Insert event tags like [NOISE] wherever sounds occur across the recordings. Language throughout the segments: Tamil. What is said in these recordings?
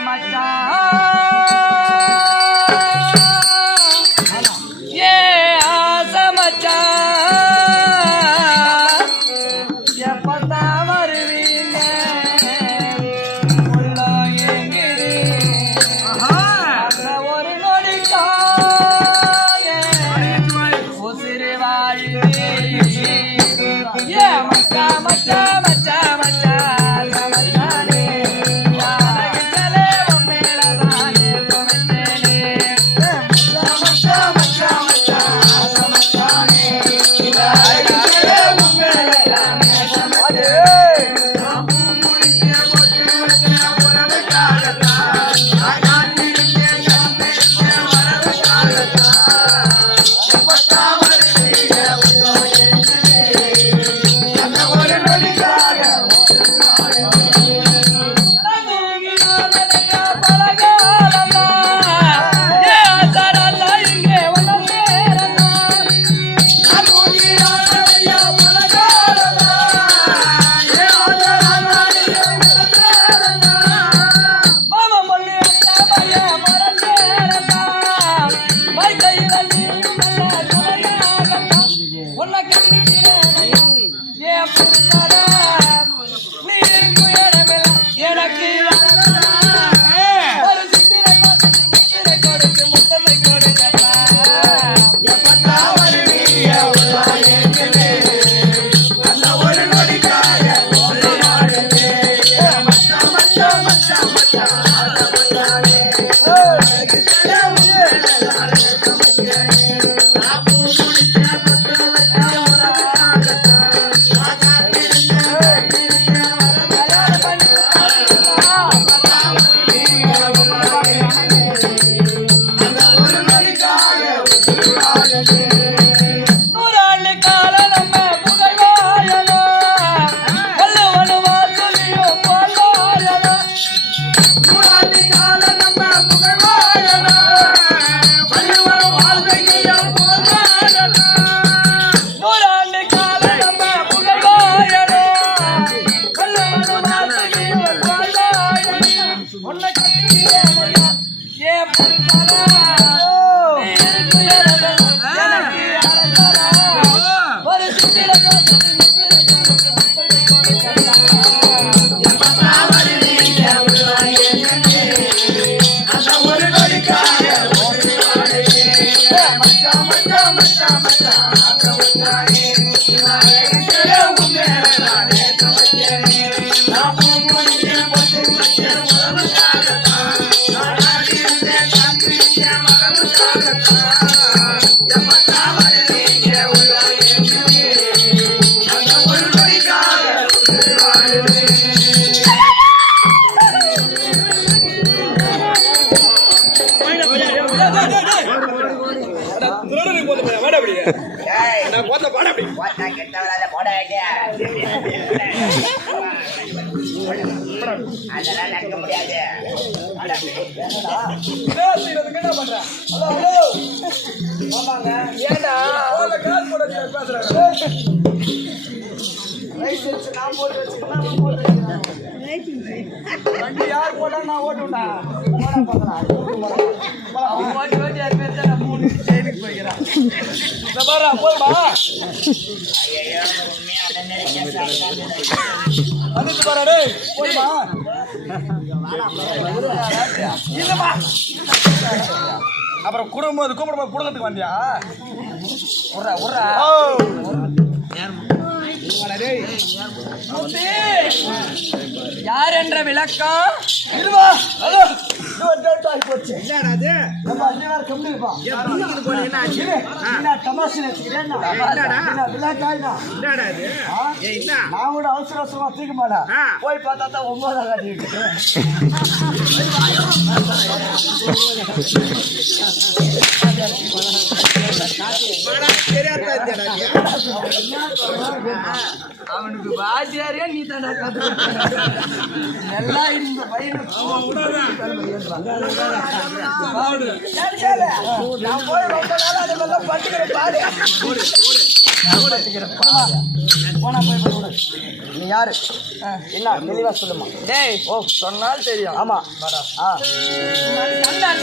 Ramadan. எனக்கு ஒரு சித்திரை சித்திரை கொடுத்து முத்தத்தை கொடுக்கட்டா நூறாண்டு கால நம்ம புகழ் வாழணும் வள்ளுவனு வாசலியும் கொள்ளாயணும் நூறாண்டு கால நம்ம புகழ் வாழணும் வள்ளுவனு வாழ்க்கையும் கொள்ளாயணும் நூறாண்டு கால நம்ம புகழ் வாழணும் வள்ளுவனு வாசலியும் கொள்ளாயணும் உன்னை கட்டிக்கிறேன் I'm நான் போத்த அரசரா அப்படி போட்டா கெட்டவரால போட வேண்டிய அதெல்லாம் நடக்க முடியாது ஏண்டா அவன் ஓட்டி ஓட்டி அது பேர் தான் மூணு ஜெயிலுக்கு ஐயோ உண்மையா அதை அப்புறம் குடும்பம் கூப்பிடும்போது குடும்பத்துக்கு வந்தியா? உர்றா மூர்த்தி, யார் என்ற விளக்கம்? ஹலோ நான் கூட அவசர அவசரமா தூக்க மாட்டேன் போய் பார்த்தா தான் ஒன்பதாம் காட்டி அவனுக்கு வாத்தியாரே நீ தான் கத்து நல்லா இந்த பையனை நான் போய் ரொம்ப அது பட்டுக்கிறேன் பாரு போனா போய் போய் விடு. நீ யாரு என்ன தெளிவா சொல்லுமா டேய் ஓ சொன்னால் தெரியும் ஆமா ஆ கண்ணன்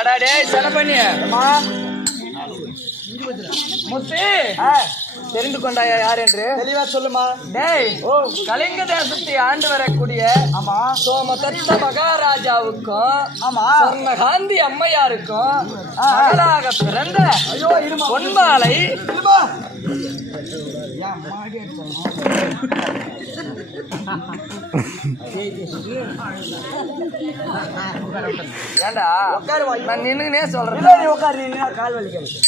வாடா டேய் செலப்பண்ணிய முத்து தெரிந்து கொண்டாயா யார் என்று? தெளிவா சொல்லுமா. டேய் ஓ கலிங்க தேசத்தை ஆண்டு வரக்கூடிய ஆமா. சோமதத்த மகாராஜாவுக்கும் ஆமா. சொர்ணகாந்தி அம்மையாருக்கும். மகளாக பிறந்த ஐயோ இருமா. இருமா. ஏண்டா? நான் நின்னுனே சொல்றேன். இல்ல நீ உட்காரு நீ நின்னா கால் வலிக்கிறது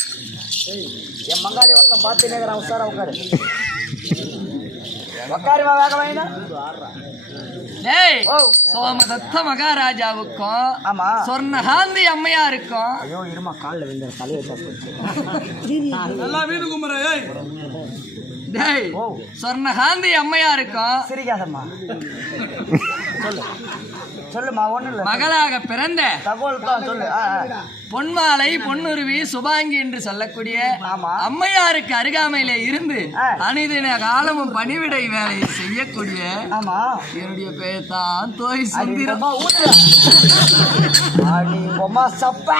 ஏய், என் மங்காளி ஒருத்தன் பார்த்து நேரம் உட்கார. உட்காரு உட்காருவா வேக வாங்கினா டேய் ஓ. சோமதத்த மகாராஜாவுக்கும் ஆமா. சொர்ணகாந்தி அம்மையாருக்கும். ஐயோ இருமா காலில் விழுந்த தலையை தப்பு டேய் ஓ சொர்ணகாந்தி அம்மையாருக்கும் சிரிக்காதம்மா. சொல்லு [LAUGHS] சொல்லுமா இல்ல. மகளாக பிறந்த. பொன்மாலை பொன்னுருவி சுபாங்கி என்று சொல்லக்கூடிய. அம்மையாருக்கு அருகாமையிலே இருந்து. அனிதின காலமும் பணிவிடை வேலையை செய்யக்கூடிய என்னுடைய பெயர் தான் தோய் சுந்தரம். பொம்மா சப்பா.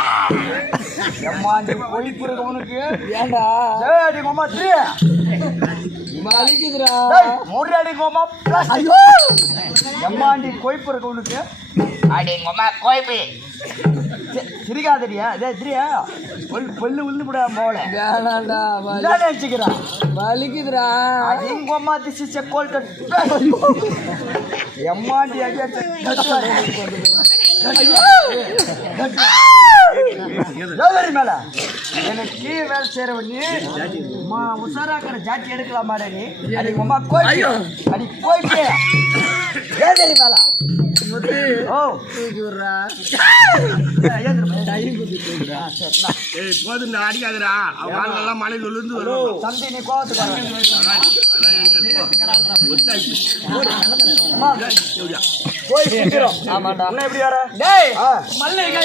இருக்கு உனக்கு. ஏண்டா? அடி த்ரீ. வலிக்குதுடா. மூணு அடி பொம்மா plus. எம்மா நீ கொழுப்பு இருக்கு உனக்கு? அடிங்கம்மா கோய்பி சி- சிரிக்காதடியா? இதே த்ரீயா பொல் பொல்லு உள்ள விட போல வேணாண்டா நினச்சிக்கிறான் வலிக்குதுடா. அது எங்க அம்மா this is a goal cut எம்மாண்டி அடியா ஜோதரி மேல. எனக்கு கீ வேலை செய்யறவன் உசாராக்கிற ஜாட்டி எடுக்கலாம் நீ. அடி அம்மா கோய் அடி கோய்க்கு ஜோதரி மேல. மலையில விழுந்து வரும் தம்பி நீ போய் சீக்கிரம் ஆமாண்டா. எப்படி வர. மல்லிகை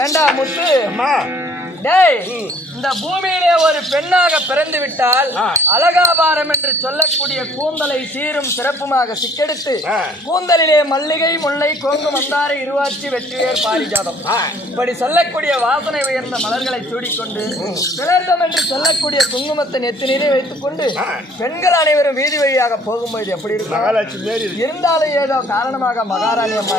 ஏண்டா முத்து? அம்மா. டேய் இந்த பூமியிலே ஒரு பெண்ணாக பிறந்து விட்டால் அலகாபாரம் என்று சொல்லக்கூடிய கூந்தலை சீரும் சிறப்புமாக சிக்கெடுத்து. கூந்தலிலே மல்லிகை முல்லை கோங்கு மந்தாரை இருவாச்சி வெற்றிவேர் பாரிஜாதம். இப்படி சொல்லக்கூடிய வாசனை உயர்ந்த மலர்களை சூடிக்கொண்டு பிளர்ந்தம் என்று சொல்லக்கூடிய குங்குமத்தை நெத்தினிலே வைத்துக் கொண்டு பெண்கள் அனைவரும் வீதி வழியாக போகும்போது எப்படி இருக்கும். இருந்தாலும் ஏதோ காரணமாக மகாராணி அம்மா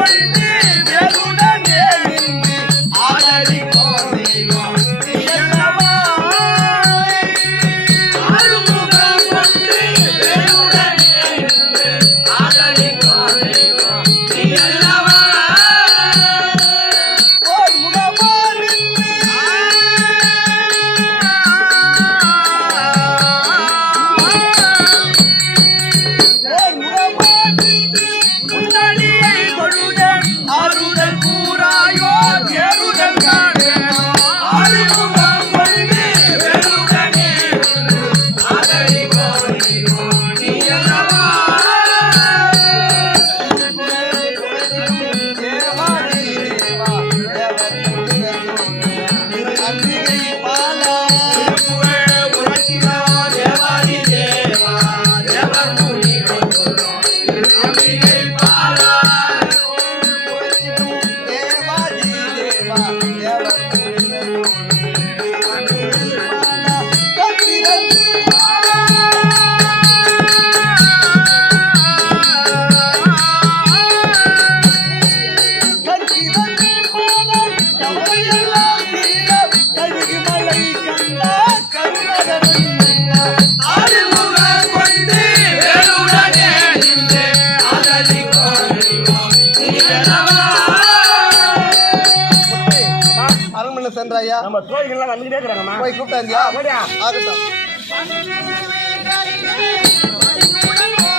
பொறுப்பு சென்றாயா நம்ம தோழிகள்லாம் வந்துகிட்டே இருக்கிறாங்கம்மா. போய் கூப்பிட்டாந்தியா ஆகட்டும். Thank you.